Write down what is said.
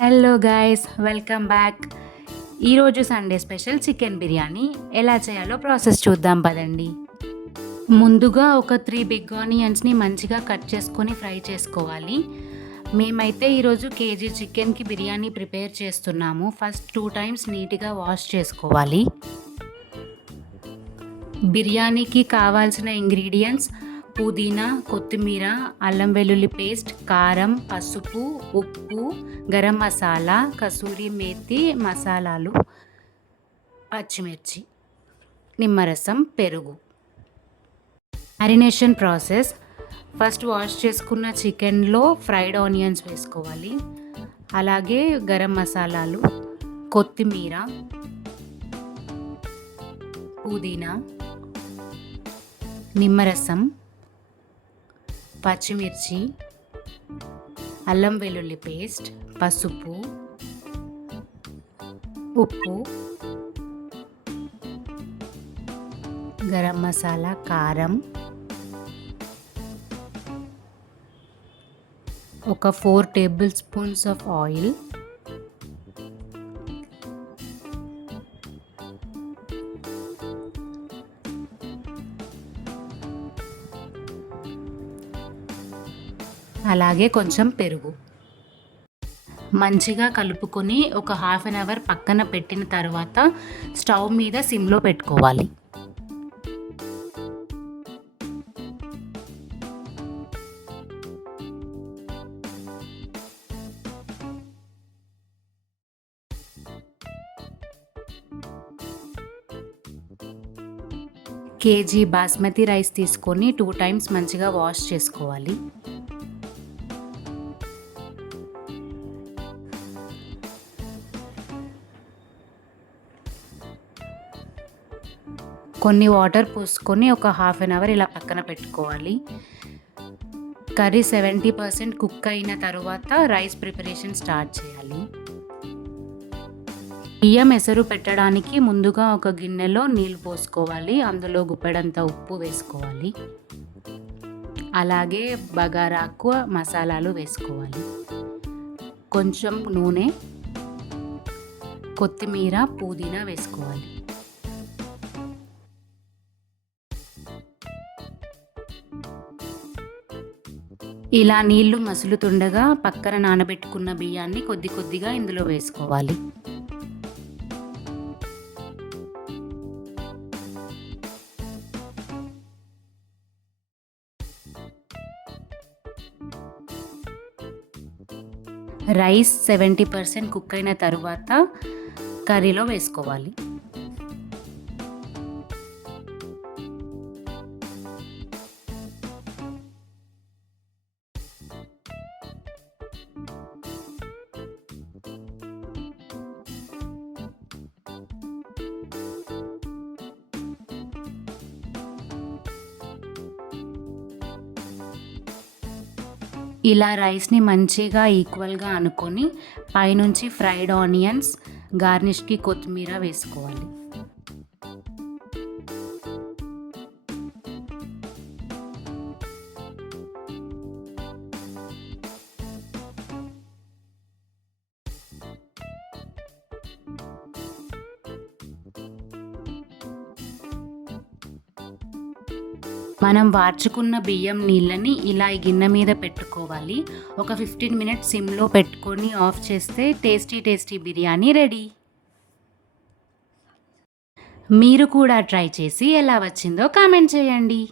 Hello guys, welcome back. ఈరోజు Sunday special chicken biryani ఎలా చేయాలో ప్రాసెస్ చూద్దాం పదండి. ముందుగా ఒక 3 బిగ్ ఆనియన్స్ని మంచిగా కట్ చేసుకొని ఫ్రై చేసుకోవాలి. మేమైతే ఈరోజు కేజీ చికెన్కి బిర్యానీ ప్రిపేర్ చేస్తున్నాము. ఫస్ట్ 2 టైమ్స్ నీట్గా వాష్ చేసుకోవాలి. బిర్యానీకి కావాల్సిన ఇంగ్రీడియంట్స్ పుదీనా, కొత్తిమీర, అల్లం వెల్లుల్లి పేస్ట్, కారం, పసుపు, ఉప్పు, గరం మసాలా, కసూరి మేతి మసాలాలు, పచ్చిమిర్చి, నిమ్మరసం, పెరుగు. మ్యారినేషన్ ప్రాసెస్: ఫస్ట్ వాష్ చేసుకున్న చికెన్లో ఫ్రైడ్ ఆనియన్స్ వేసుకోవాలి. అలాగే గరం మసాలాలు, కొత్తిమీర, పుదీనా, నిమ్మరసం, పచ్చిమిర్చి, అల్లం వెల్లుల్లి పేస్ట్, పసుపు, ఉప్పు, గరం మసాలా, కారం, ఒక 4 టేబుల్ స్పూన్స్ ఆఫ్ ఆయిల్, అలాగే కొంచెం పెరుగు. మంచిగా కలుపుకొని ఒక హాఫ్ అన్ అవర్ పక్కన పెట్టిన తర్వాత స్టవ్ మీద సిమ్లో పెట్టుకోవాలి. కేజీ బాస్మతి రైస్ తీసుకొని 2 టైమ్స్ మంచిగా వాష్ చేసుకోవాలి. కొన్ని వాటర్ పోసుకొని ఒక హాఫ్ అన్ అవర్ ఇలా పక్కన పెట్టుకోవాలి. కర్రీ 70% కుక్ అయిన తర్వాత రైస్ ప్రిపరేషన్ స్టార్ట్ చేయాలి. బియ్యం ఎసరు పెట్టడానికి ముందుగా ఒక గిన్నెలో నీళ్ళు పోసుకోవాలి. అందులో గుప్పెడంత ఉప్పు వేసుకోవాలి. అలాగే బగారాకు మసాలాలు వేసుకోవాలి. కొంచెం నూనె, కొత్తిమీర, పుదీనా వేసుకోవాలి. ఇలా నీళ్లు మసులుతుండగా పక్కన నానబెట్టుకున్న బియ్యాన్ని కొద్ది కొద్దిగా ఇందులో వేసుకోవాలి. రైస్ 70% కుక్ అయిన తర్వాత కర్రీలో వేసుకోవాలి. ఇలా రైస్ని మంచిగా ఈక్వల్గా అనుకొని పైనుంచి ఫ్రైడ్ ఆనియన్స్, గార్నిష్కి కొత్తిమీర వేసుకోవాలి. మనం వార్చుకున్న బియ్యం నీళ్ళని ఇలా ఈ గిన్నె మీద పెట్టుకోవాలి. ఒక 15 మినిట్స్ సిమ్లో పెట్టుకొని ఆఫ్ చేస్తే టేస్టీ బిర్యానీ రెడీ. మీరు కూడా ట్రై చేసి ఎలా వచ్చిందో కామెంట్ చేయండి.